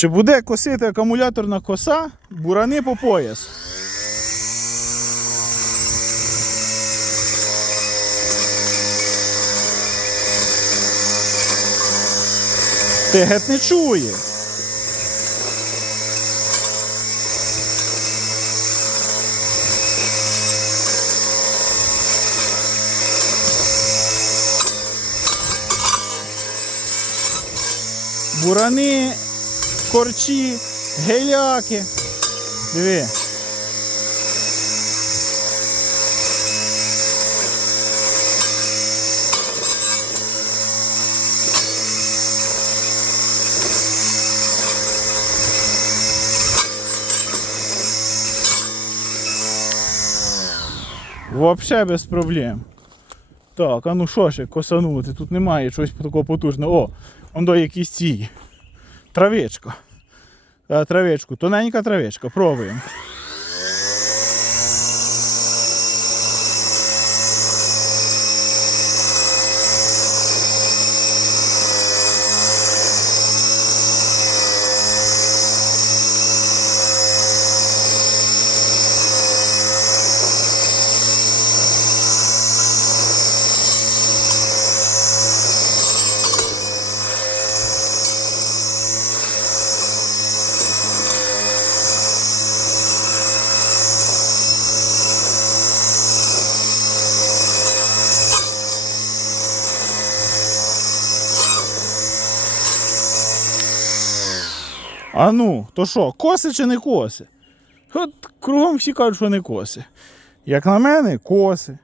Чи буде косити акумуляторна коса бурани по пояс? Ти геть не чує. Бурани, корчі, геляки. Диви. Вообще без проблем. Так, а ну що ще косанути? Тут немає чогось такого потужного. О, он до якісь ці. Травичка. Е, Травичку, тоненька травичка, пробуємо. А ну, то що, коси чи не коси? От кругом всі кажуть, що не коси. Як на мене, коси.